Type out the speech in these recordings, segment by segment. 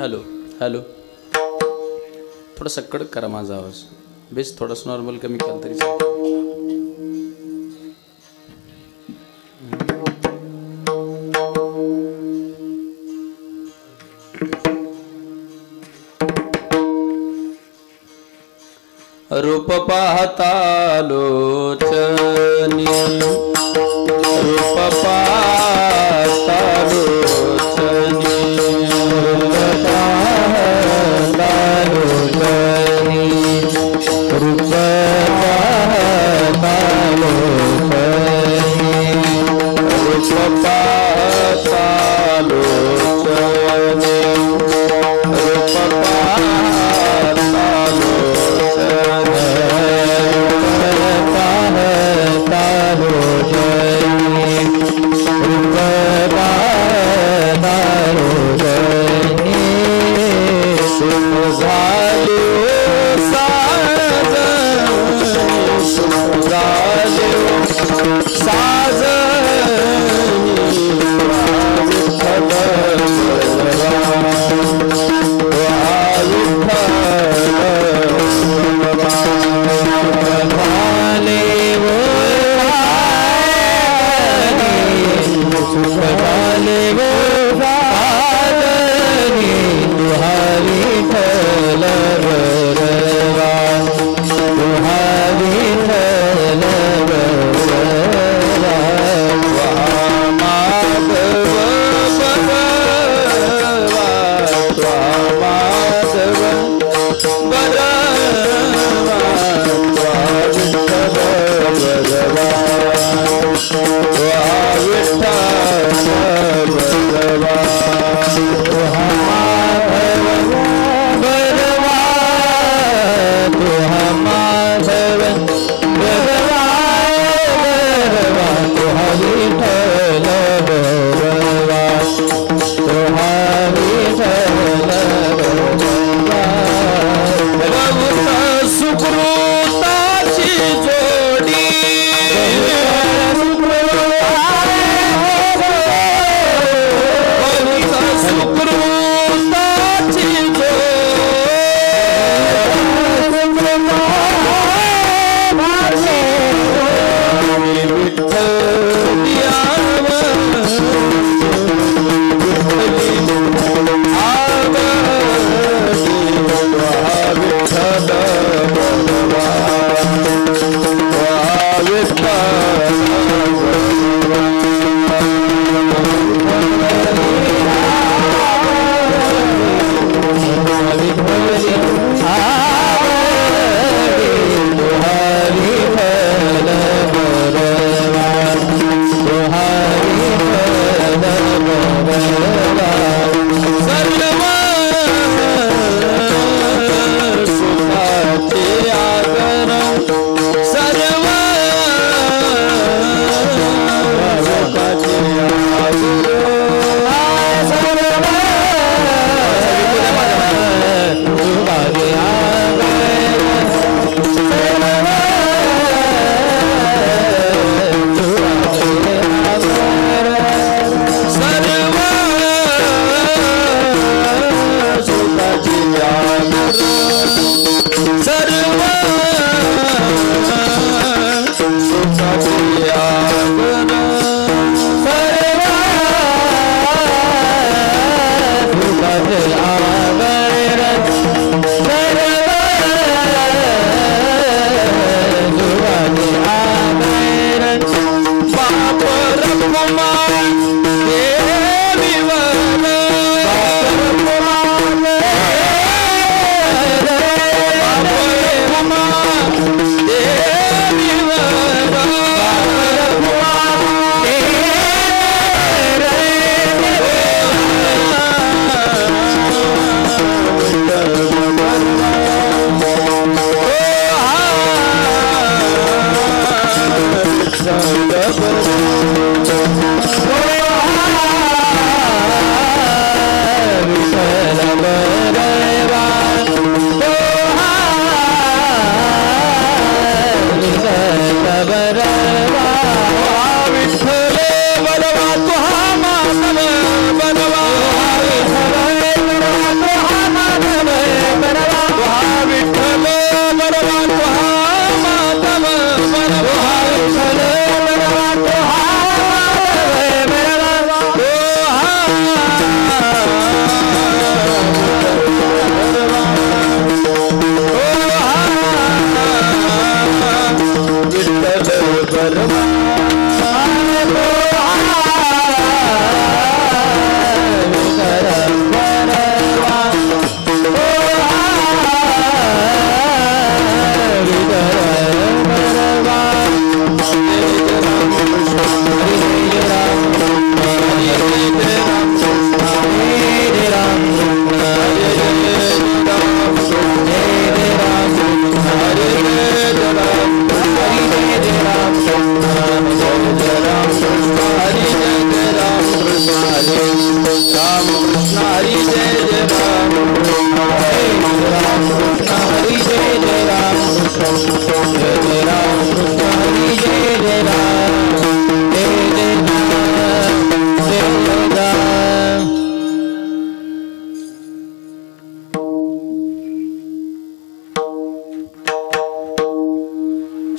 Hello hello, थोडासा कडक करा माझा आवाज. बेस थोडासा नॉर्मल कमी केला तरी रूप पाहता लोचनी, रूप पाहता लोचनी, रूप पाहता लोचनी, रूप पाहता लोचनी, रूप पाहता लोचनी, रूप पाहता लोचनी.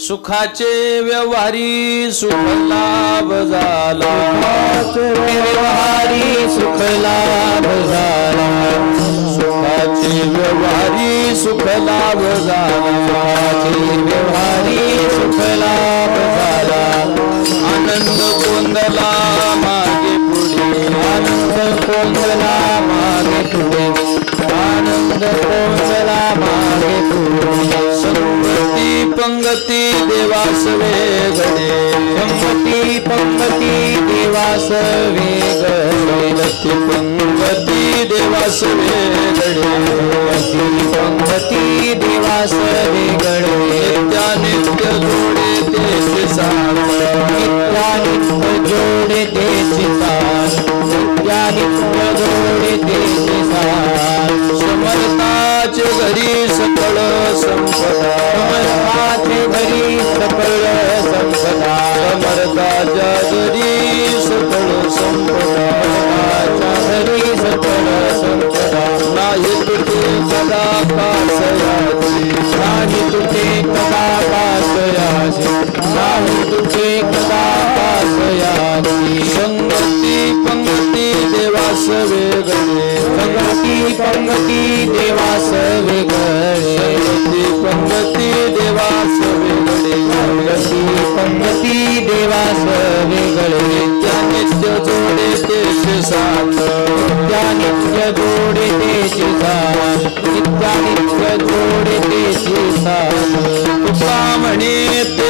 सुखाचे व्यवहारी सुख लाभ झाला, व्यवहारी सुख लाभ झाला, सुखाचे व्यवहारी सुख लाभ झाला, सुखाचे व्यवहारी सुख लाभ झाला, आनंद कोंदला मागे पुढे, आनंद कोंदला मागे पुढे, आनंद कोंदला मागे पुढे, संगती पंगती देवास वेगळे, संगती पंगती देवास वेगळे, पंगती देवास वेगळे, पंगती देवास वेगळे, नित्य जोडे तेच साथ, नित्यानित्य जोडे तेची साथ, नित्यानित्य जोडे तेची साथ, समर्थाचे घरी सकळ संपदा, समर्थाचे घरी सकळ संपदा, समर्थाच्या घरी सकळ संपदा, समर्थाच्या घरी सकळ संपदा, नाही तुटे कदा पासयाची, नाही तुटे कदा पासयाची, नाही तुटे कदा पासयाची, संगती पंगती देवास वेगळे, संगती पंगती देवास वेगळे, संगती पंगती देवास वेगळे, संगती पंगती देवास वेगळे, नित्य जोडे तेच साथ, नित्यानित्य जोडे तेची साथ, नित्यानित्य जोडे तेची साथ, तुका म्हणे ते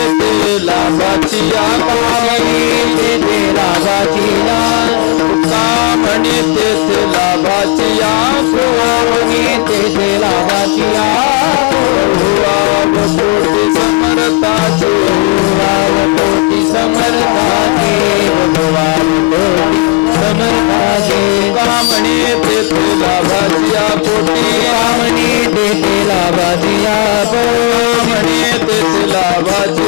लाभाची आकाली, तेथे लाभाची लाभ, तुका म्हणे ते लाभाची आकाली, तेथे लाभाची वाव कोटी समर्थाचे, कोटी समर्थाचे, भगवान कोटी समर्थाचे, कामणी तेथे लाभाची कोटी, कामणी तेथे लाभाची कामणी तेथे लाभाची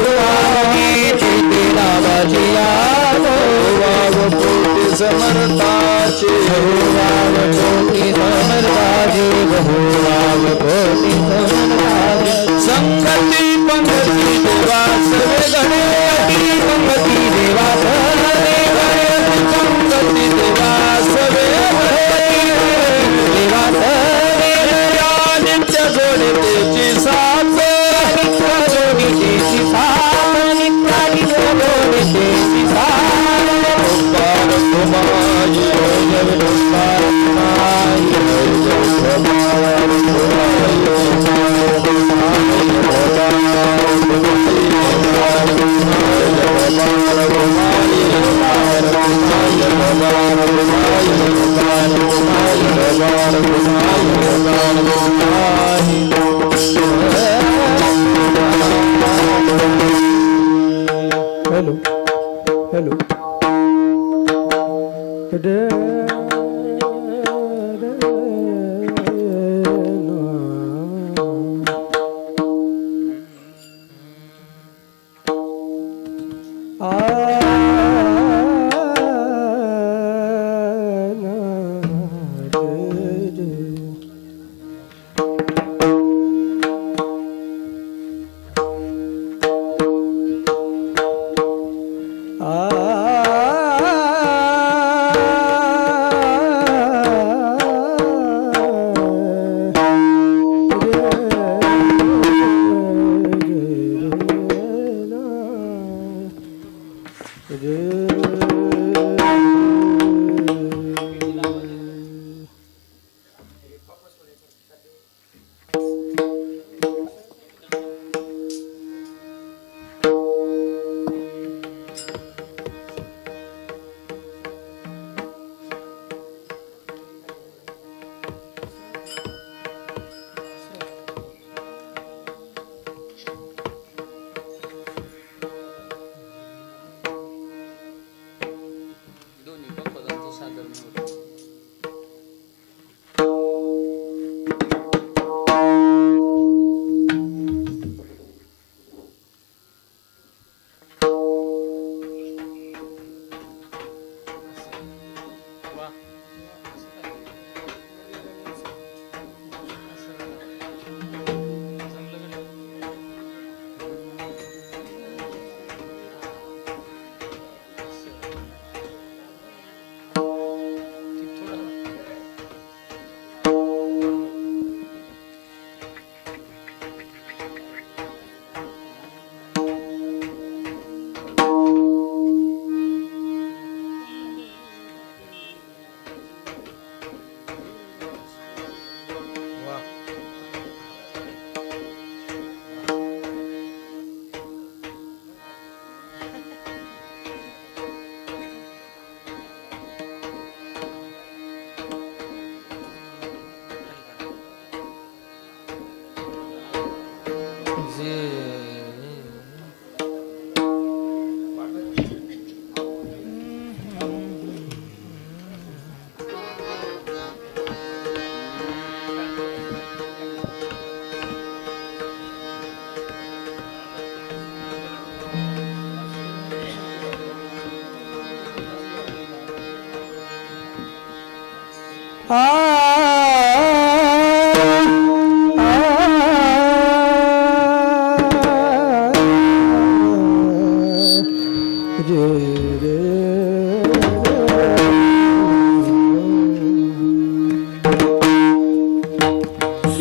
कामणी तेथे लाभाची वाव कोटी समर्थाचे, बहुवाव कोटी समर्थाचे, बहुवाव कोटी समर्थाचे, संगती पंगती देवास वेगळे, पंगती देवास वेगळे, पंगती देवास वेगळे, देवास वेगळे, नित्य जोडे तेची साथ, नित्य जोडी तेची साथ, नित्यानित्य जोडी तेची साथ, पार कुमारी जय डोंबार माई, जय हेलो हेलो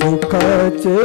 सुखाचे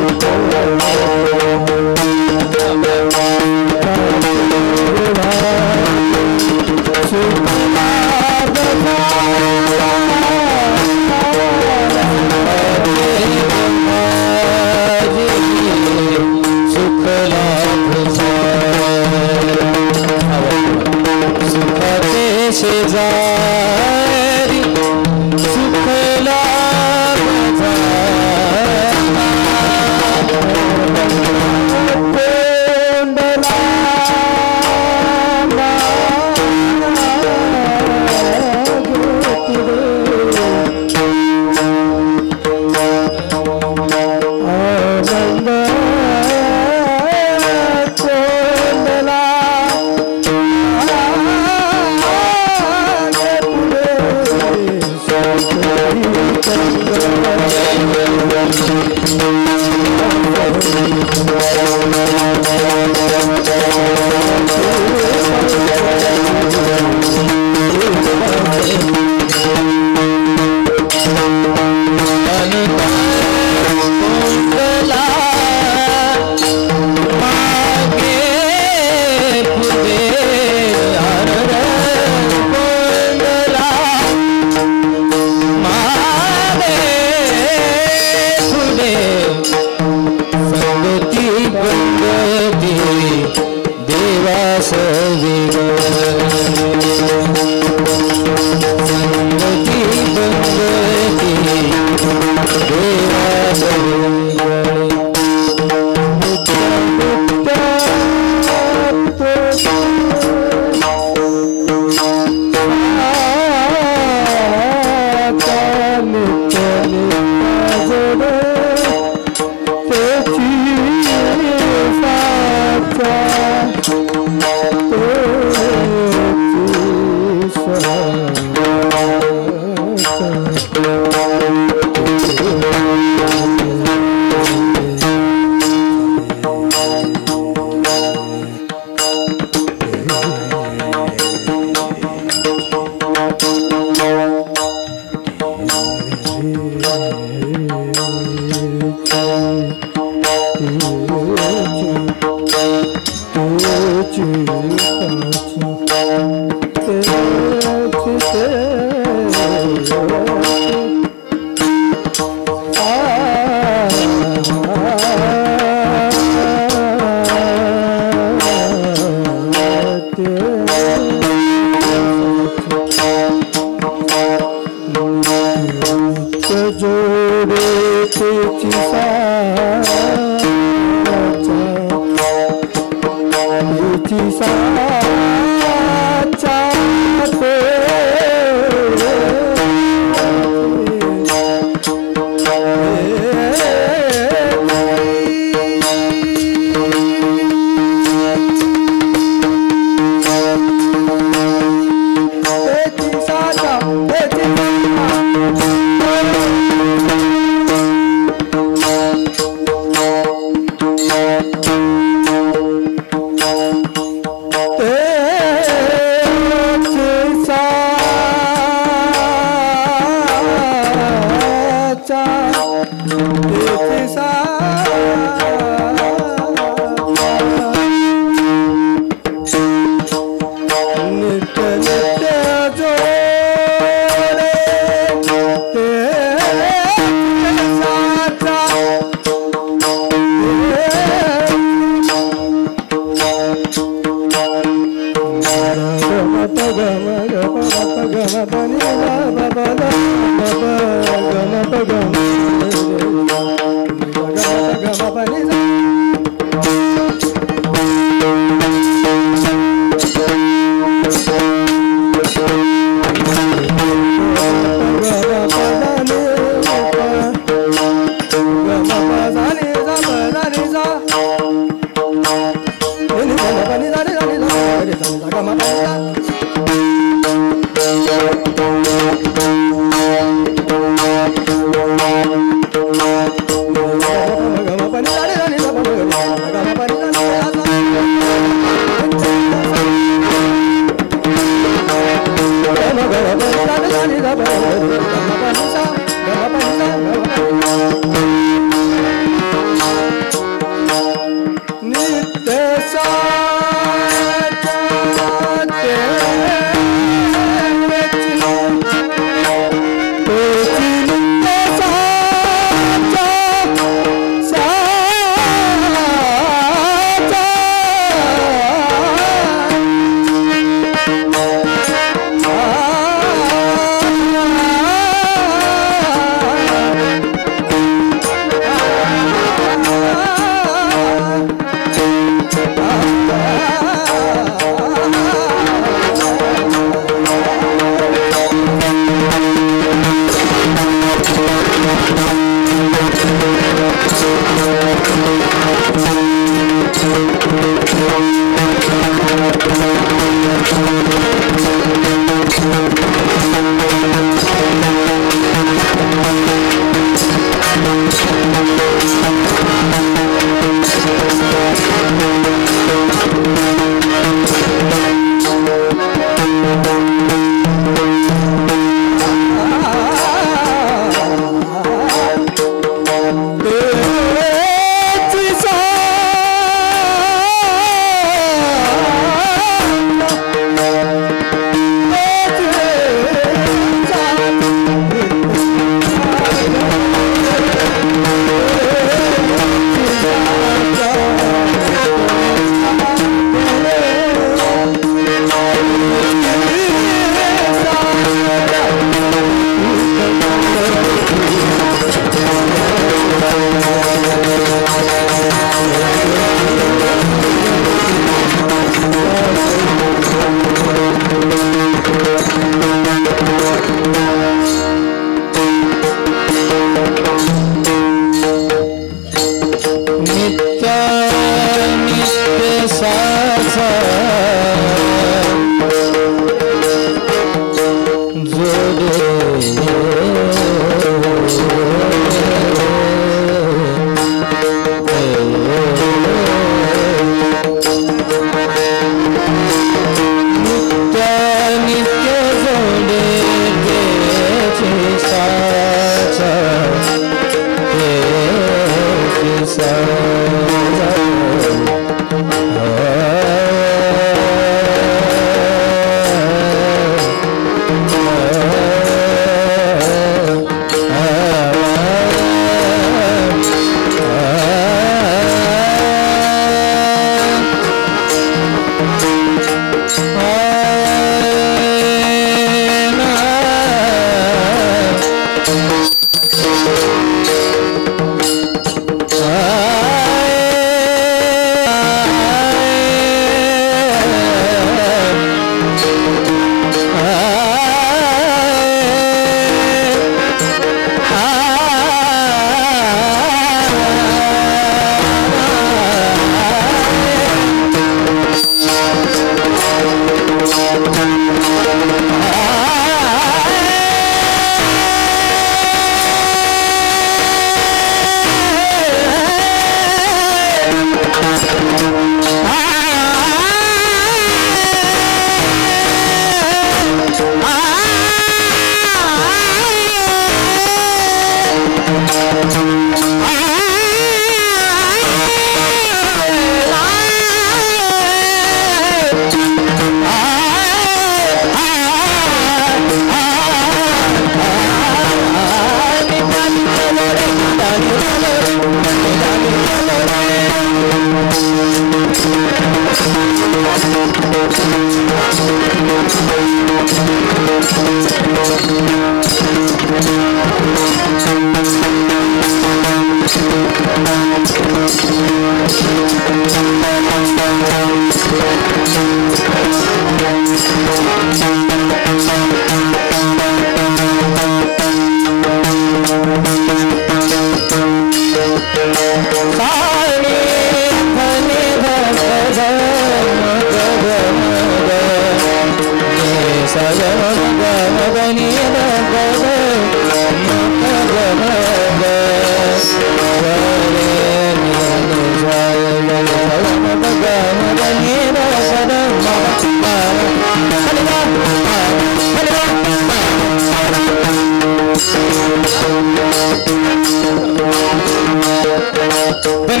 When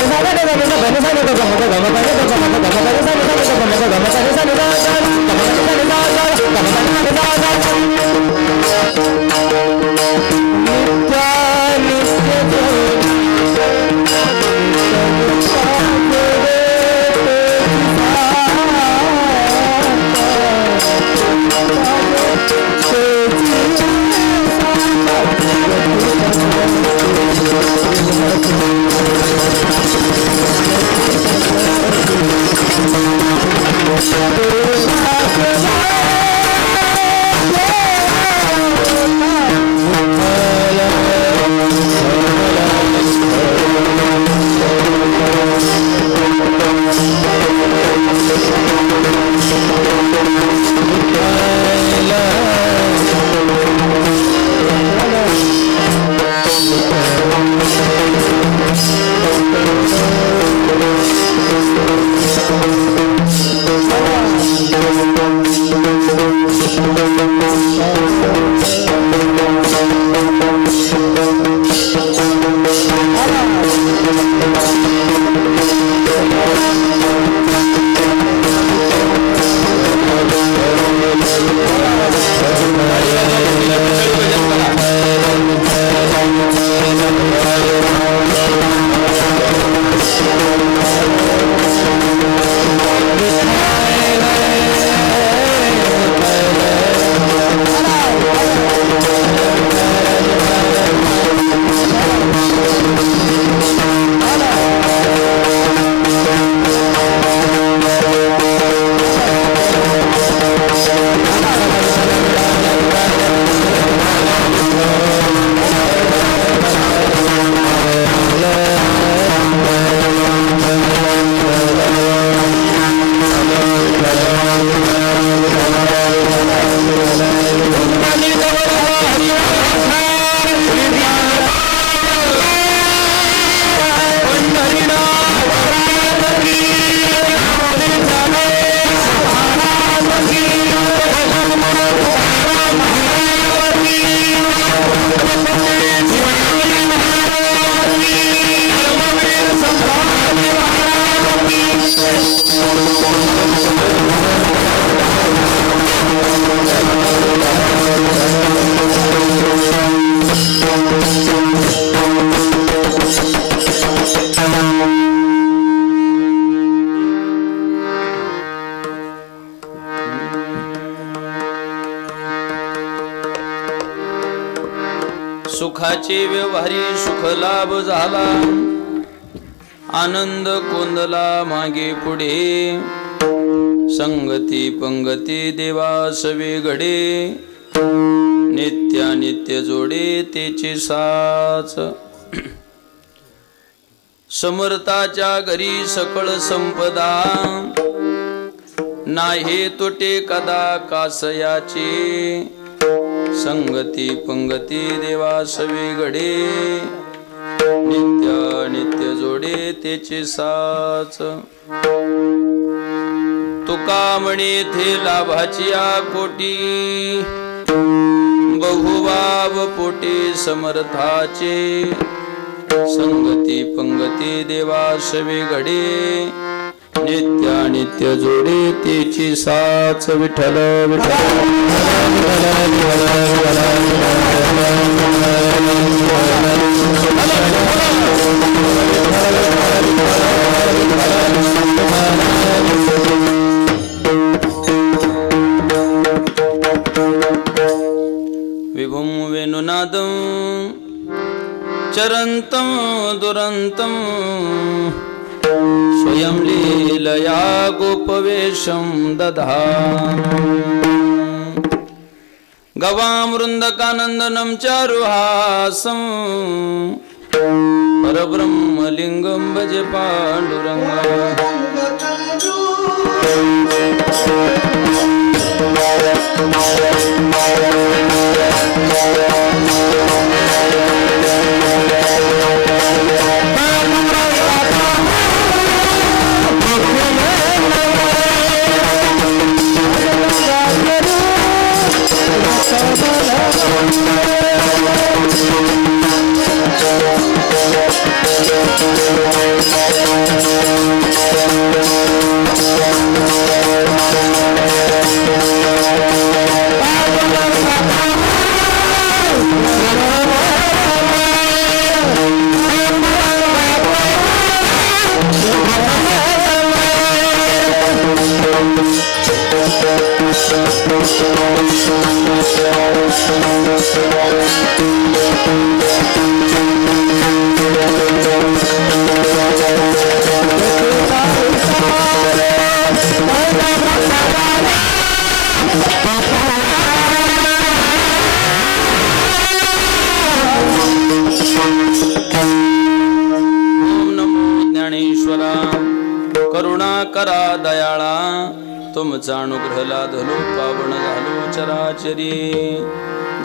सुखाचे व्यवहारी सुख लाभ झाला आनंद कोंदला मागे पुढे संगती पंगती देवासवे घडे नित्यानित्य जोडे तेचे साच समर्थाच्या घरी सकळ संपदा नाही तोटे कदा कासयाचे संगती पंगती देवासवे घडे नित्य जोडे तेचे साच तुका म्हणे थे लाभाची कोटी बहुबाब पोटे समर्थाचे संगती पंगती देवासवे घडे नित्य जोडे तेची साच विठ्ठल विभुं वेणुनादं चरन्तं दुरन्तं स्वयं लीलया गोपवेशं दधामि गवामृन्दकानन्दनं चारुहासं परब्रह्मलिङ्गं भजे पाण्डुरङ्गं करुणाकरा दयाळा तुमचा अनुग्रह लाधलो पावन झालो चराचरी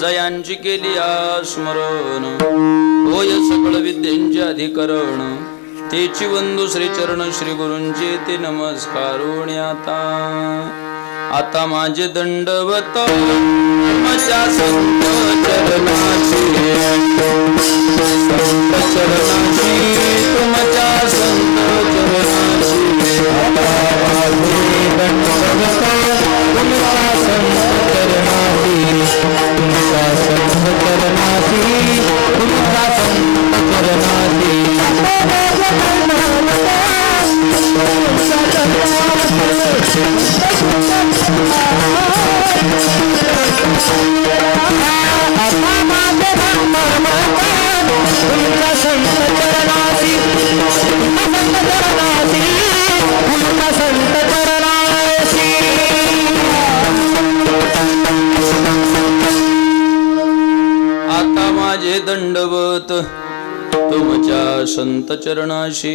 जयांची केली स्मरण होय सकळ विद्यांचे अधिकरण तेची वंदू श्री चरण श्री गुरूंचे ते नमस्कारुण आता माझे दंडवत तुमच्या संत चरणाची तुमच्या संत चरणाची दंडवत तुमच्या संत चरणाशी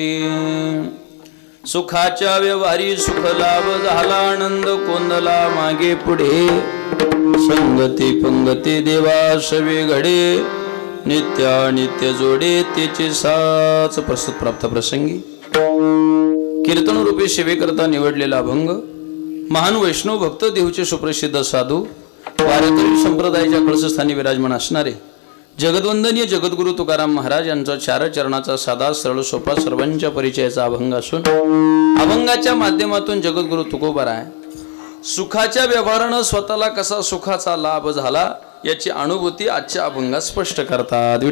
सुखाच्या व्यवहारी सुख लाभ झाला आनंद कोंदला मागे पुढे संगती पंगती देवासवे घडे नित्य जोडे तेचे साच प्रस्तुत प्राप्त प्रसंगी कीर्तन रूपी सेवेकरता निवडलेला अभंग महान वैष्णव भक्त देवचे सुप्रसिद्ध साधू वारकरी संप्रदायाच्या कळसस्थानी विराजमान असणारे जगद्वंदनीय जगद्गुरु तुकाराम महाराज यांचा चार चरणाचा साधा सरळ सोपा सर्वांच्या परिचयाचा अभंग असून अभंगाच्या माध्यमातून जगद्गुरु तुकोबाराय सुखाच्या व्यवहारानं स्वतःला कसा सुखाचा लाभ झाला याची अनुभूती आजच्या अभंगात स्पष्ट करतात.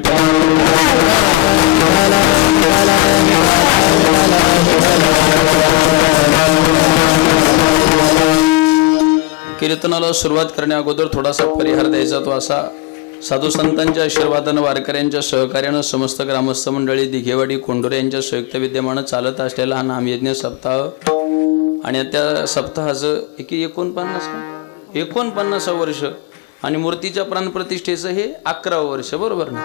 कीर्तनाला सुरुवात करण्या अगोदर थोडासा परिहार द्यायचा तो असा साधू संतांच्या आशीर्वादानं वारकऱ्यांच्या सहकार्यानं समस्त ग्रामस्थ मंडळी दिघेवाडी कोंडोरे यांच्या संयुक्त विद्यमानं चालत असलेला हा नामयज्ञ सप्ताह आणि त्या सप्ताहाचं 49 वर्ष आणि मूर्तीच्या प्राणप्रतिष्ठेचं हे 11वं वर्ष, बरोबर ना?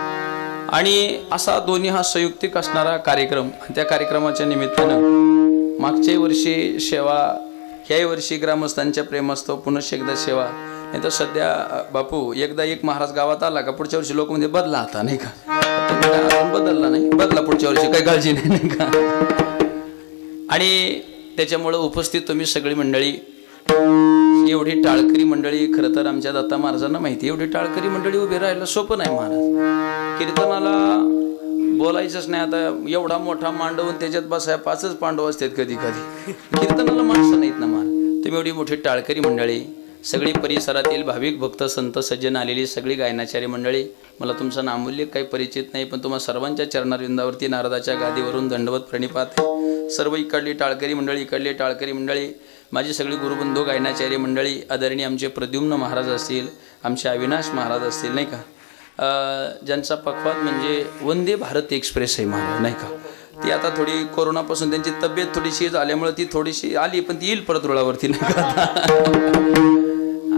आणि असा दोन्ही हा संयुक्तिक असणारा कार्यक्रम. त्या कार्यक्रमाच्या निमित्तानं मागच्या वर्षी सेवा, ह्याही वर्षी ग्रामस्थांच्या प्रेमस्तव पुनश्च एकदा सेवा. नाही तर सध्या बापू एकदा एक महाराज गावात आला का पुढच्या वर्षी लोक म्हणजे बदला आता, नाही का? अजून बदलला नाही, बदला पुढच्या वर्षी, काही काळजी नाही, नाही का? आणि त्याच्यामुळं उपस्थित तुम्ही सगळी मंडळी, एवढी टाळकरी मंडळी, खरं तर आमच्या दत्ता महाराजांना माहिती, एवढी टाळकरी मंडळी उभी राहायला सोपं नाही. महाराज कीर्तनाला बोलायचंच नाही. आता एवढा मोठा मांडवून त्याच्यात बसाय 5च पांडव असतात कधी कधी. कीर्तनाला माणसं नाहीत ना महाराज. तुम्ही एवढी मोठी टाळकरी मंडळी, सगळी परिसरातील भाविक भक्त संत सज्जन आलेली सगळी गायनाचार्य मंडळी, मला तुमचा नामूल्य काही परिचित नाही, पण तुम्हा सर्वांच्या चरणारविंदावरती नारदाच्या गादीवरून दंडवत प्रणिपात. सर्व इकडली टाळकरी मंडळी, इकडली टाळकरी मंडळी, माझी सगळी गुरुबंधू गायनाचार्य मंडळी, आदरणीय आमचे प्रद्युम्न महाराज असतील, आमचे अविनाश महाराज असतील, नाही का? ज्यांचा पखवाद म्हणजे वंदे भारत एक्सप्रेस आहे महाराज, नाही का? ती आता थोडी कोरोनापासून त्यांची तब्येत थोडीशी झाल्यामुळे ती थोडीशी आली, पण ती येईल परत रुळावरती, नाही का?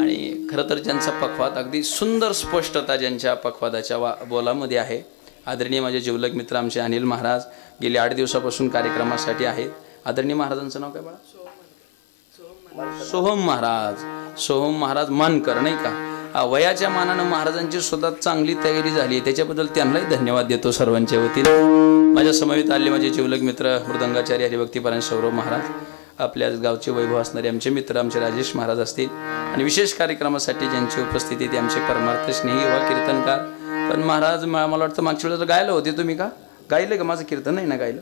आणि खरं तर ज्यांचा पखवाद अगदी सुंदर स्पष्टता ज्यांच्या पखवादाच्या बोलामध्ये आहे, आदरणीय माझे जिवलग मित्र आमचे अनिल महाराज गेले 8 दिवसापासून कार्यक्रमासाठी आहेत. आदरणीय महाराजांचं नाव काय बाळा? सोहम महाराज. सोहम महाराज मानकर, नाही का? वयाच्या मानानं महाराजांची सुद्धा चांगली तयारी झाली, त्याच्याबद्दल त्यांनाही धन्यवाद देतो सर्वांच्या वतीने. माझ्या समवेत आले माझे जिवलग मित्र मृदंगाचार्य हरिभक्तीपरायण सौरभ महाराज, आपल्या गावचे वैभव असणारे आमचे मित्र आमचे राजेश महाराज असतील, आणि विशेष कार्यक्रमासाठी ज्यांची उपस्थिती ते आमचे परमार्थ स्नेही युवा कीर्तनकार. पण महाराज मला वाटतं मागच्या वेळेला गायला होते तुम्ही का? गायलं का? माझं कीर्तन नाही ना गायलं,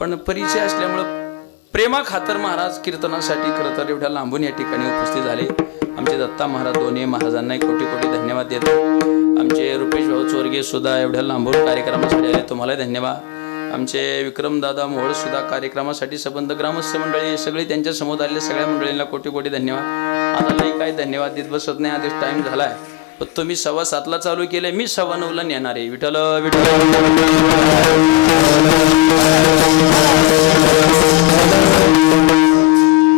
पण परिचय असल्यामुळं प्रेमा खातर महाराज कीर्तनासाठी खरं तर एवढ्या लांबून या ठिकाणी उपस्थित झाले. आमचे दत्ता महाराज दोन्ही महाराजांनाही कोटी कोटी धन्यवाद देतो. आमचे रुपेश भाऊ चोरगे सुद्धा एवढ्या लांबून कार्यक्रमासाठी आले, तुम्हालाही धन्यवाद. आमचे विक्रमदादा मोहोळ सुद्धा कार्यक्रमासाठी संबंध ग्रामस्थ मंडळी सगळी त्यांच्या समोर आलेल्या सगळ्या मंडळींना कोटी कोटी धन्यवाद. आता नाही काही धन्यवाद देत बसत नाही, आधीच टाइम झालाय. पण तुम्ही 7:15 चालू केले, मी 9:15 नेणार आहे. विठ्ठल विठ्ठल.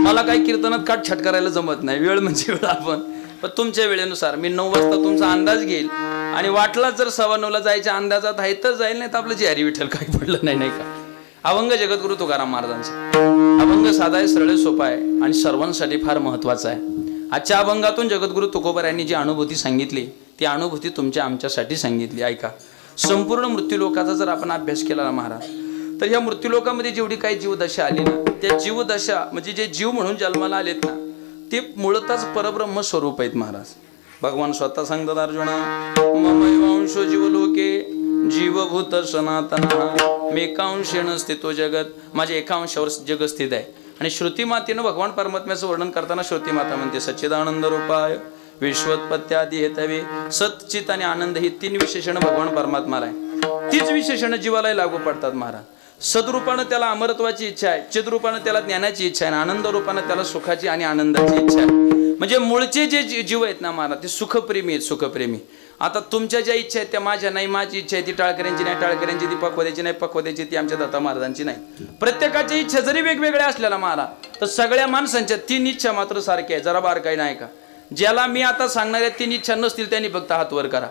मला काही कीर्तनात काटछाट करायला जमत नाही, वेळ म्हणजे वेळ. आपण पण तुमच्या वेळेनुसार मी 9 वाजता तुमचा अंदाज घेईल, आणि वाटला जर 9:15 जायच्या अंदाजात आहे तर जाईल, नाही तर आपलं जे हरी विठ्ठल काही पडलं नाही, नाही का? अभंग जगद्गुरु तुकाराम महाराजांचा अभंग साधा आहे, सरळ सोपा आहे आणि सर्वांसाठी फार महत्वाचा आहे. आजच्या अभंगातून जगद्गुरु तुकोबारायांनी जी अनुभूती सांगितली, ती अनुभूती तुमच्या आमच्यासाठी सांगितली. ऐका, संपूर्ण मृत्यूलोकाचा जर आपण अभ्यास केला ना महाराज, तर ह्या मृत्यूलोकामध्ये जेवढी काही जीवदशा आली ना, त्या जीवदशा म्हणजे जे जीव म्हणून जन्माला आलेत ना, ते मूळतःच परब्रह्म स्वरूप आहेत महाराज. भगवान स्वतः सांगतात, अर्जुना ममैवांशो जीवलोके जीवभूत सनातन मेकांशेन स्थितो जगत. माझ्या एका अंशावर जग स्थित आहे. आणि श्रुती मातेनं भगवान परमात्म्याचं वर्णन करताना श्रुती माता म्हणते, सच्चिदानंद रूपाय विश्वोत्पत्त्यादी हेतवे. सच्चित आणि आनंद ही 3 विशेषणं भगवान परमात्माला आहे. तीच विशेषणं जीवालाही लागू पडतात महाराज. सदरूपानं त्याला अमरत्वाची इच्छा आहे, चिद्रूपानं त्याला ज्ञानाची इच्छा आहे, आनंद रूपानं त्याला सुखाची आणि आनंदाची इच्छा आहे. म्हणजे मूळचे जे जीव आहेत ना महाराज, ते सुखप्रेमी आहेत, सुखप्रेमी. आता तुमच्या ज्या इच्छा आहेत त्या माझ्या नाही, माझी इच्छा आहे ती टाळकऱ्यांची नाही, टाळकऱ्यांची ती पक्वद्याची नाही, पक्वद्याची ती आमच्या दत्ता महाराजांची नाही. प्रत्येकाच्या इच्छा जरी वेगवेगळ्या असलेला महाराज, तर सगळ्या माणसांच्या 3 इच्छा मात्र सारख्या आहे. जरा बारकाई नाही का? ज्याला मी आता सांगणाऱ्या 3 इच्छा नसतील त्यांनी फक्त हात वर करा.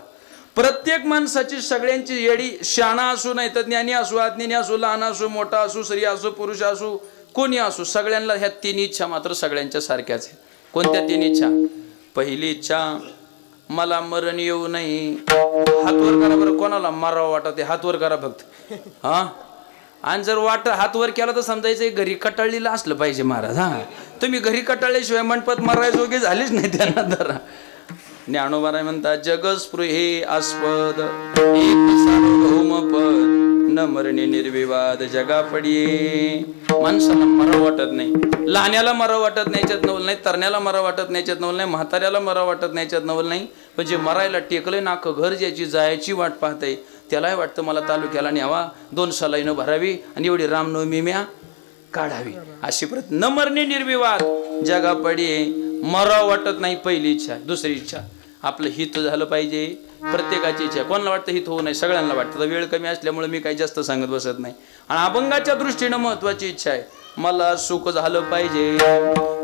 प्रत्येक माणसाची सगळ्यांची येडी, शाणा असू नाही तर ज्ञानी असू, अज्ञानी असू, लहान असू, मोठा असू, स्त्री असू, पुरुष असू, कोणी असू, सगळ्यांना ह्या 3 इच्छा मात्र सगळ्यांच्या सारख्याच आहेत. कोणत्या 3 इच्छा? पहिली इच्छा, मला मरण येऊ नये. हात वर करा बरं, कोणाला मारावं वाटत हात वर करा फक्त. हा, आणि जर हात वर केला तर समजायचं घरी कटाळलेलं असलं पाहिजे महाराज. हा, तुम्ही घरी कटाळल्याशिवाय मंडपात मरायजोगे झालीच नाही त्यांना. जरा ज्ञानोबा म्हणतात, जगस्पृहे आस्पद एक सार्वभौम पद न मरणे निर्विवाद जगा पडिये. माणसाला मराव वाटत नाही, लहान्याला मराव वाटत नाही याच्यात नवल नाही, तरण्याला मराव वाटत नाही याच्यात नवल नाही, म्हाताऱ्याला मराव वाटत नाही याच्यात नवल नाही. पण जे मरायला टेकले नाक घर ज्याची जायची वाट पाहते त्यालाही वाटतं मला तालुक्याला न्यावा, 2 सलाईनं भरावी आणि एवढी रामनवमी म्या काढावी. अशी प्रत न मरणे निर्विवाद जगा पडिये. मराव वाटत नाही, पहिली इच्छा. दुसरी इच्छा, आपलं हित झालं पाहिजे, प्रत्येकाची इच्छा आहे. कोणाला वाटतं हित होऊ नये, सगळ्यांना वाटतं. वेळ कमी असल्यामुळे मी काही जास्त सांगत बसत नाही. आणि अभंगाच्या दृष्टीनं महत्वाची इच्छा आहे, मला सुख झालं पाहिजे.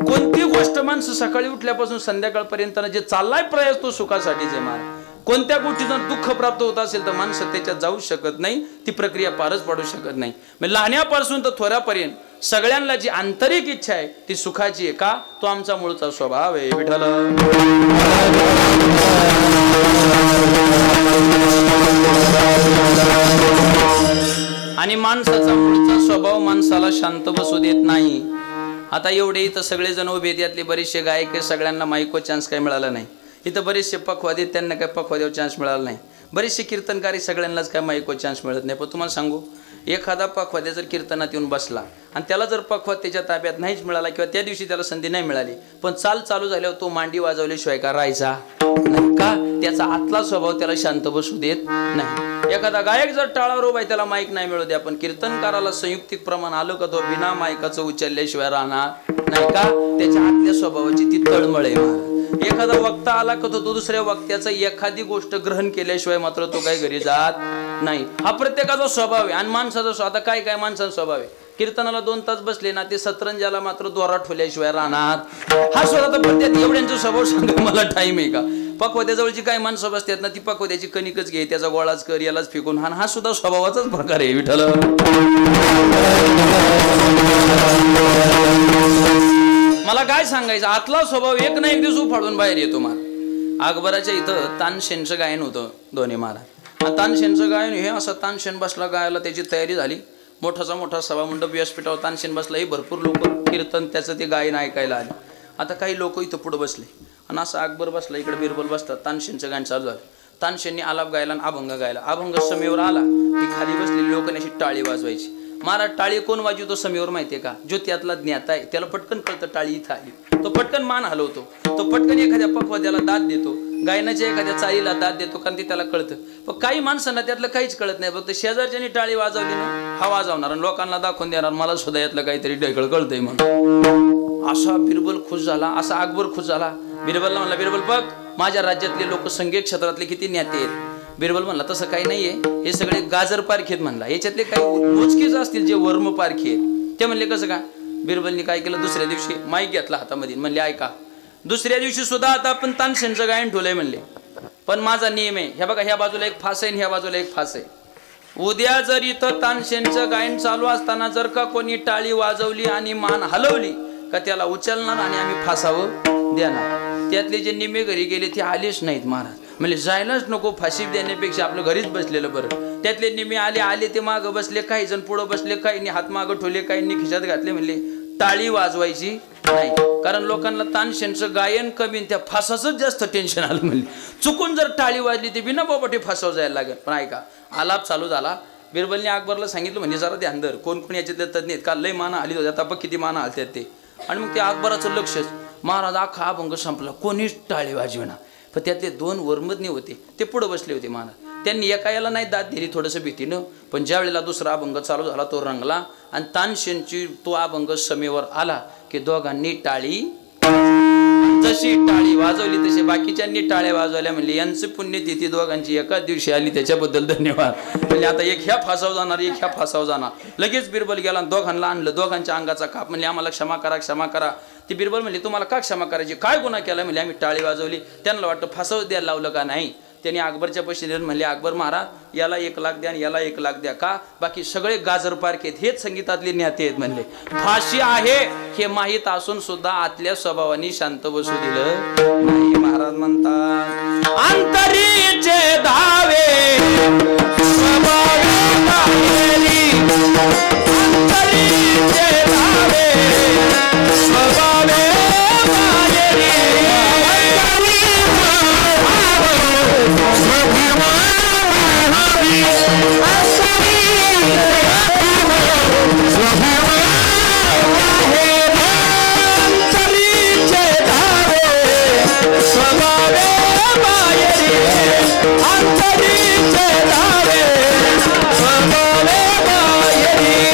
कोणती गोष्ट माणसं सकाळी उठल्यापासून संध्याकाळपर्यंत जे चाललाय प्रयास तो सुखासाठीच आहे महाराज. कोणत्या गोष्टीचं दुःख प्राप्त होत असेल तर माणसं त्याच्यात जाऊ शकत नाही, ती प्रक्रिया पारच पाडू शकत नाही. लहान्यापासून तर थोरापर्यंत सगळ्यांना जी आंतरिक इच्छा आहे ती सुखाची आहे. का? तो आमचा मूळचा स्वभाव आहे. विठ्ठल आणि माणसाचा मूळचा स्वभाव माणसाला शांत बसू देत नाही. आता एवढे इथं सगळे जण उभे, यातले बरेचसे गायक, सगळ्यांना माईको चान्स काही मिळाला नाही. इथं बरेचसे पखवादे, त्यांना काय पखवाद्यावर चान्स मिळाला नाही. बरेचसे कीर्तनकारी, सगळ्यांनाच काय माईको चान्स मिळत नाही. पण तुम्हाला सांगू, एखादा पखवाद्या जर कीर्तनात येऊन बसला आणि त्याला जर पखवाद त्याच्या ताब्यात नाहीच मिळाला किंवा त्या दिवशी त्याला संधी नाही मिळाली, पण चालू झाल्यावर तो मांडी वाजवल्याशिवाय का राहायचा नाही. का? त्याचा आतला स्वभाव त्याला शांत बसू देत नाही. एखादा गायक जर टाळावर उभा आहे, त्याला माईक नाही मिळू द्या, पण कीर्तनकाराला संयुक्तिक प्रमाण आलं का तो बिना माईकाचं उचलल्याशिवाय राहणार नाही. का? त्याच्या आतल्या स्वभावाची ती तळमळ आहे महाराज. एखादा वक्ता आला का तो दुसऱ्या वक्त्याचं एखादी गोष्ट ग्रहण केल्याशिवाय मात्र तो काही घरी जात नाही. हा प्रत्येकाचा स्वभाव आहे. आणि माणसाचा आता काय माणसाचा स्वभाव आहे, कीर्तनाला 2 तास बसले ना, ते सतरंजाला मात्र दोरा ठोल्याशिवाय राहणार. हा स्वतः प्रत्येक एवढ्यांचा स्वभाव सांगा, मला टाइम आहे का? पक्वत्याजवळची काय माणसं बसतात ना, ती पक्वत्याची कणिकच घे, त्याचा गोळाच कर, यालाच फेकून हा सुद्धा स्वभावाचाच प्रकार आहे. विठ्ठल मला काय सांगायचं, आतला स्वभाव एक ना एक दिवस उफाडून बाहेर येतो महाराज. अकबराच्या इथं तानसेनचं गायन होतं दोन्ही महाराज. तानसेनचं गायन हे असं, तानसेन बसला गायला, त्याची तयारी झाली, मोठा सभामंडप व्यासपीठावर तानसेन बसला. हे भरपूर लोक कीर्तन त्याचं ते गायन ऐकायला आले. आता काही लोक इथं पुढे बसले आणि असं अकबर बसला, इकडे बिरबल बसतात. तानसेनचं गायन चालू झालं. तानसेननी आलाप गायला आणि अभंग गायला. अभंग समेवर आला की खाली बसलेली लोकांनी अशी टाळी वाजवायची. महाराज टाळी कोण वाजवतो समेवर माहितीये का? जो त्यातला ज्ञाता आहे त्याला पटकन कळतं टाळी इथं आली, तो पटकन मान हलवतो, तो पटकन एखाद्या पक्वाद्याला दाद देतो, गायनाच्या एखाद्या चाळीला दाद देतो, कारण ते त्याला कळतं. पण काही माणसांना त्यातलं काहीच कळत नाही. फक्त शेजारच्यानी टाळी वाजवली ना, हा वाजवणार आणि लोकांना दाखवून देणार, मला सुद्धा यातलं काहीतरी ढेकळ कळतंय. मग असा बिरबल खुश झाला, असा अकबर खुश झाला. बिरबलला म्हणला, बिरबल बघ माझ्या राज्यातले लोक संगीत क्षेत्रातले किती ज्ञाते आहेत. बिरबल म्हणला, तसं काही नाहीये, हे सगळे गाजर पारखे आहेत म्हणला, याच्यातले काही मोजकेच असतील जे वर्म पारखे आहेत. ते म्हणले कसं का? बिरबलनी काय केलं, दुसऱ्या दिवशी माईक घेतला हातामध्ये, म्हणले ऐका, दुसऱ्या दिवशी सुद्धा आता आपण तानसेनचं गायन ठेवलंय म्हणले, पण माझा नियम आहे, ह्या बघा, ह्या बाजूला एक फास आहे आणि ह्या बाजूला एक फास आहे. उद्या जर इथं तानसेनचं गायन चालू असताना जर का कोणी टाळी वाजवली आणि मान हलवली का त्याला उचलणार आणि आम्ही फासावं देणार. त्यातले जे निमे घरी गेले ते आलेच नाहीत महाराज. म्हणजे जायलाच नको, फाशी देण्यापेक्षा आपलं घरीच बसलेलं बरं. त्यातले निमे आले ते मागं बसले, काही जण पुढं बसले, काहींनी हात मागं ठेवले, काहींनी खिशात घातले. म्हणले टाळी वाजवायची नाही, कारण लोकांना तानसेनचं गायन कमी, त्या फासाचं जास्त टेन्शन आलं. म्हणले चुकून जर टाळी वाजली ते बिना बाबा फासावर जायला लागेल. पण ऐका, आलाप चालू झाला. बिरबलने अकबरला सांगितलं, म्हणजे जरा ध्यान धर, कोण याचे तज्ञ आहेत का, लय माना आली होती, आता किती माना आलतात ते. आणि मग ते अकबराचं लक्षच, महाराज अख्खा अभंग संपला, कोणीच टाळी वाजविना. पण त्यातले 2 वर्मज्ञ होते, ते पुढे बसले होते महाराज. त्यांनी एका याला नाही दाद दिली थोडंसं भीतीनं, पण ज्या वेळेला दुसरा अभंग चालू झाला तो रंगला आणि तानसेनची तो अभंग समेवर आला की दोघांनी टाळी, जशी टाळी वाजवली तशी बाकीच्यांनी टाळ्या वाजवल्या. म्हणले यांचं पुण्यतिथी दोघांची एकाच दिवशी आली, त्याच्याबद्दल धन्यवाद. म्हणजे आता एक ह्या फासावर जाणार, एक ह्या फासावर जाणार. लगेच बिरबल गेला, दोघांना आणलं, दोघांच्या अंगाचा काप. म्हणजे आम्हाला क्षमा करा, क्षमा करा. ती बिरबल म्हणली, तुम्हाला का क्षमा करायची, काय गुन्हा केला? म्हणजे आम्ही टाळी वाजवली. त्यांना वाटतं फासावर द्यायला लावलं का नाही. त्यांनी अकबरच्या पैसे दिले. म्हणले अकबर महाराज याला 1 लाख द्या आणि याला 1 लाख द्या. का? बाकी सगळे गाजर पारखे आहेत, हेच संगीतातले ज्ञाते आहेत. म्हणले फाशी आहे हे माहीत असून सुद्धा आतल्या स्वभावाने शांत बसू दिलं नाही. महाराज म्हणतात, अंतरीचे धावे स्वभावे बाहेरी, अंतरीचे धावे स्वभावे बाहेरी, अंतरीचे धावे स्वभावे बाहेरी.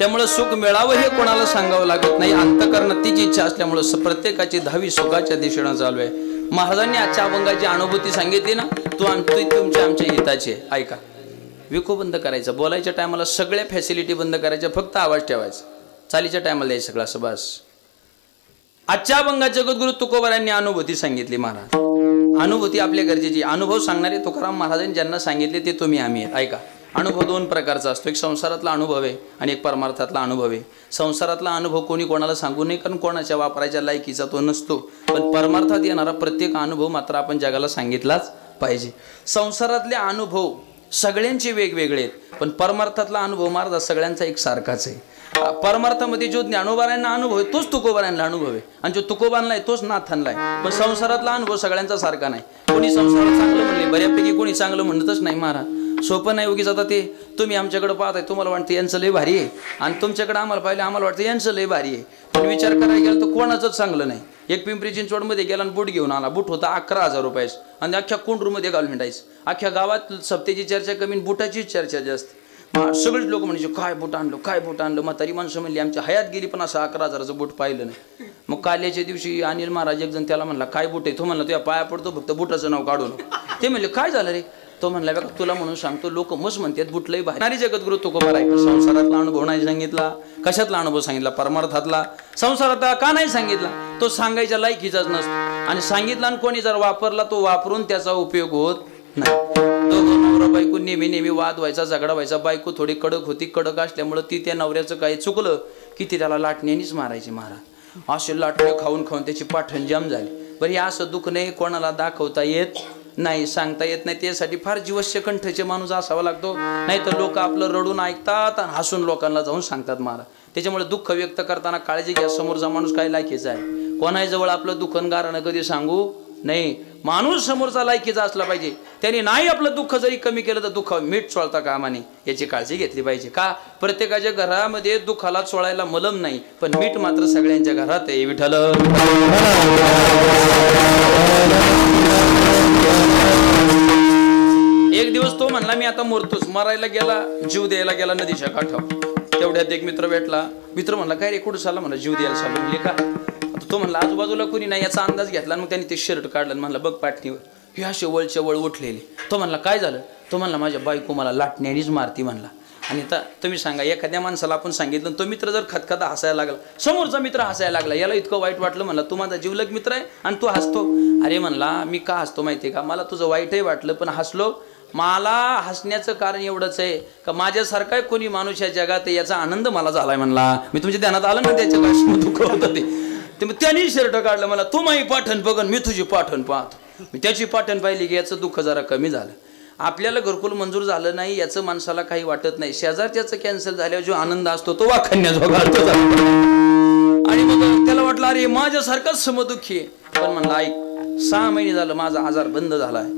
त्यामुळे सुख मिळावं हे कोणाला सांगावं लागत नाही. अंतःकरणात तिची इच्छा असल्यामुळे प्रत्येकाची धावी सुखाच्या दिशेनं चालू आहे. महाराजांनी आजच्या अभंगाची अनुभूती सांगितली ना, तुमच्या आमच्या हिताची आहे. ऐका, विको बंद करायचं, बोलायच्या टायमाला सगळ्या फॅसिलिटी बंद करायच्या, फक्त आवाज ठेवायचा, चालीच्या टायमाला द्यायचं सगळं असं बस. आजच्या अभंगात जगद्गुरु तुकोबारायांनी अनुभूती सांगितली. महाराज अनुभूती आपल्या गरजेची. अनुभव सांगणारे तुकाराम महाराजांनी ज्यांना सांगितले ते तुम्ही आम्ही आहेत. ऐका, अनुभव दोन प्रकारचा असतो. एक संसारातला अनुभव आहे आणि एक परमार्थातला अनुभव आहे. संसारातला अनुभव कोणी कोणाला सांगू नये, कारण कोणाच्या वापरायच्या लायकीचा तो नसतो. पण परमार्थात येणारा प्रत्येक अनुभव मात्र आपण जगाला सांगितलाच पाहिजे. संसारातले अनुभव सगळ्यांचे वेगवेगळे आहेत, पण परमार्थातला अनुभव महाराज सगळ्यांचा एक सारखाच आहे. परमार्थामध्ये जो ज्ञानोबारायांना अनुभव आहे तोच तुकोबारायांना अनुभव आहे, आणि जो तुकोबांना आहे तोच नाथांना आहे. पण संसारातला अनुभव सगळ्यांचा सारखा नाही. कोणी संसारात चांगलं म्हणले, बऱ्यापैकी कोणी चांगलं म्हणतच नाही. महाराज सोपं नाही. उगीच आता ते तुम्ही आमच्याकडे पाहताय, तुम्हाला वाटतं यांचं लय भारी आहे, आणि तुमच्याकडे आम्हाला पाहिलं आम्हाला वाटतं यांचं लय भारी आहे. पण विचार करायला गेलं तर कोणाचंच चांगलं नाही. एक पिंपरी चिंचवडमध्ये गेला आणि बूट घेऊन आला. बूट होता 11,000 रुपयाचं, आणि अख्ख्या कोंडूरमध्ये घालून हिंडायचं. अख्ख्या गावात सप्तेची चर्चा कमी, बुटाचीच चर्चा जास्त. सगळेच लोक म्हणजे काय बूट आणलं, काय बूट आणलं. म्हातारी माणसं म्हणली आमच्या हयात गेली पण असं 11,000चं बूट पाहिलं नाही. मग काल्याच्या दिवशी अनिल महाराज एक जण त्याला म्हणला काय बूट आहे. तो म्हणला तुझ्या पाया पडतो, फक्त बुटाचं नाव काढून. ते म्हणले काय झालं रे. तो म्हणला बघा तुला म्हणून सांगतो, लोक मस्त म्हणतात बुटलंही बाहेर. जगद्गुरु तुकोबा आहे. संसारातला अनुभव नाही सांगितला, कशातला अनुभव सांगितला, परमार्थातला. संसारातला का नाही सांगितला, तो सांगायच्या लायकीचाच नसतो. आणि सांगितला आणि कोणी जर वापरला तो वापरून त्याचा उपयोग होत नाही. दोघं नवरा बायको नेहमी वाद व्हायचा, झगडा व्हायचा. बायको थोडी कडक होती, कडक असल्यामुळे ती त्या नवऱ्याचं काही चुकलं की ती त्याला लाटण्यानीच मारायची. महाराज असे लाटणे खाऊन खाऊन त्याची पाठण जाम झाली. बरं हे असं दुःख नाही, कोणाला दाखवता येत नाही, सांगता येत नाही. त्यासाठी फार जीवस्य कंठचे माणूस असावा लागतो, नाही तर लोक आपलं रडून ऐकतात आणि हसून लोकांना जाऊन सांगतात. महाराज त्याच्यामुळे दुःख व्यक्त करताना काळजी घ्या, समोरचा माणूस काय लायकीचा आहे. कोणाही जवळ आपलं दुःख गारणं कधी सांगू नाही. माणूस समोरचा लायकीचा असला पाहिजे. त्यांनी नाही आपलं दुःख जरी कमी केलं तर दुःख मीठ चोळता कामा नये, याची काळजी घेतली पाहिजे. का, प्रत्येकाच्या घरामध्ये दुःखाला चोळायला मलम नाही, पण मीठ मात्र सगळ्यांच्या घरात आहे. विठ्ठल एक दिवस तो म्हणला मी आता मरतोच. मरायला गेला, जीव द्यायला गेला नदीच्या काठावर. तेवढ्यात एक मित्र भेटला. मित्र म्हणला काय रे कुठं चालला. म्हणला जीव द्यायला चालू. म्हणजे का. तो म्हणला आजूबाजूला कुणी नाही याचा अंदाज घेतला. मग त्यांनी ते शर्ट काढलं. म्हणला बघ पाठणीवर हे असे वळच्या वळ उठलेले. तो म्हणला काय झालं. तो म्हणला माझ्या बायको मला लाटण्यानीच मारती म्हणला. आणि आता तुम्ही सांगा, एखाद्या माणसाला आपण सांगितलं तो मित्र जर खतखता हसायला लागला, समोरचा मित्र हसायला लागला, याला इतकं वाईट वाटलं. म्हणला तू माझा जीवलग मित्र आहे आणि तू हसतो. अरे म्हणला मी का हसतो माहितीये का, मला तुझं वाईटही वाटलं पण हसलो. मला हसण्याचं कारण एवढंच आहे का माझ्यासारखा कोणी माणूस या जगात याचा आनंद मला झालाय. म्हणला मी तुमच्या ध्यानात आलं ना त्याच्या दुःख होतं ते मग त्यांनी शर्ट काढलं. मला तू माझी पाठण बघन, मी तुझी पाठण पाहतो. मी त्याची पाठण पाहिली की याचं दुःख जरा कमी झालं. आपल्याला घरकुल मंजूर झालं नाही याचं माणसाला काही वाटत नाही. शेजारच्याचं कॅन्सल झाल्यावर जो आनंद असतो तो वाखाण्याजोगा असतो. आणि मग त्याला वाटलं अरे माझ्यासारखाच समदुःखी आहे. पण म्हणलं ऐक, 6 महिने झालं माझा आजार बंद झालाय.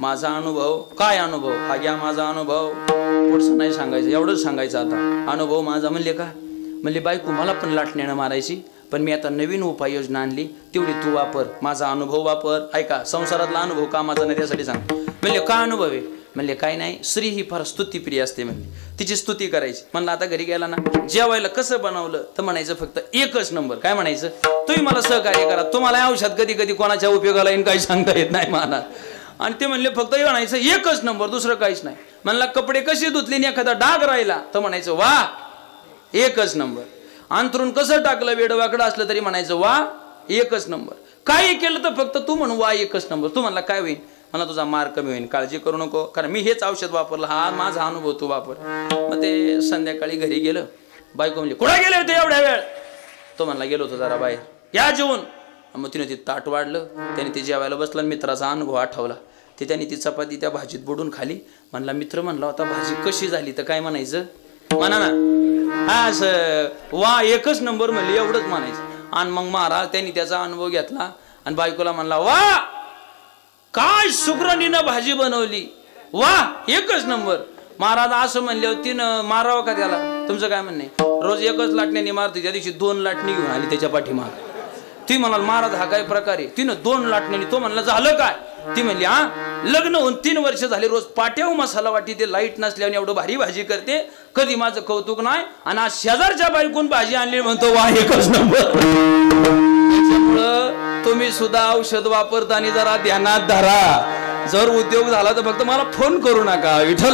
माझा अनुभव काय अनुभव हा घ्या. माझा अनुभव पुढचं नाही सांगायचं, एवढंच सांगायचं आता. अनुभव माझा म्हणले का, म्हणले बायको मला पण लाटण्यानं मारायची, पण मी आता नवीन उपाययोजना आणली, तेवढी तू वापर. माझा अनुभव वापर. ऐका, संसारातला अनुभव कामाचा नाही त्यासाठी सांग. म्हणले काय अनुभव आहे. म्हणले काय नाही, स्त्री ही फार स्तुतीप्रिय असते. म्हणले तिची स्तुती करायची. म्हणलं आता घरी गेला ना, जेवायला कसं बनवलं तर म्हणायचं फक्त एकच नंबर. काय म्हणायचं, तुम्ही मला सहकार्य करा. तुम्हाला औषध कधी कधी कोणाच्या उपयोगाला येईन काही सांगता येत नाही म्हणा. आणि ते म्हणले फक्त म्हणायचं एकच नंबर, दुसरं काहीच नाही. म्हणला कपडे कसे धुतले आणि एखादा डाग राहिला तर म्हणायचं वा एकच नंबर. अंथरून कसं टाकलं वेडवाकडं असलं तरी म्हणायचं वा एकच नंबर. काही केलं तर फक्त तू म्हणू वा एकच नंबर. तू म्हणला काय होईल. मला तुझा मार कमी होईल, काळजी करू नको, कारण मी हेच औषध वापरलं, हा माझा अनुभव तू वापर. मग ते संध्याकाळी घरी गेलं. बायको म्हणजे कुठे गेले होते एवढ्या वेळ. तो म्हणला गेलो होतो जरा बाहेर, या जेवून. मग तिने ते ताट वाढलं, त्याने ते जेवायला बसला. मित्राचा अनुभव आठवला. ते त्याने ती चपाती त्या भाजीत बुडून खाली. म्हणला मित्र म्हणला होता भाजी कशी झाली तर काय म्हणायचं, म्हणा ना हा असं वा एकच नंबर म्हणले, एवढंच म्हणायचं. आणि मग महाराज त्यांनी त्याचा अनुभव घेतला आणि बायकोला म्हणला वा काय सुगरणीनं भाजी बनवली, वा एकच नंबर. महाराज असं म्हणल्यावर तिनं मारावं का त्याला. तुमचं काय म्हणणे, रोज एकच लाटण्याने मारते, त्या दिवशी 2 लाटणी घेऊन आली त्याच्या पाठीमाग. ती म्हणाल महाराज हा काय प्रकार आहे. तिनं 2 लाटण्याने. तो म्हणला झालं काय. ती म्हणली हा लग्न होऊन 3 वर्ष झाले रोज पाट्याव मसाला वाटी ते लाईट नसल्याने एवढं भारी भाजी करते कधी माझं कौतुक नाही आणि आज शेजारच्या बायकून भाजी आणली म्हणतो वा एकच नंबर त्याच्यामुळं तुम्ही सुद्धा औषध वापरताना जरा ध्यानात धरा जर उद्योग झाला तर फक्त मला फोन करू नका विठ्ठल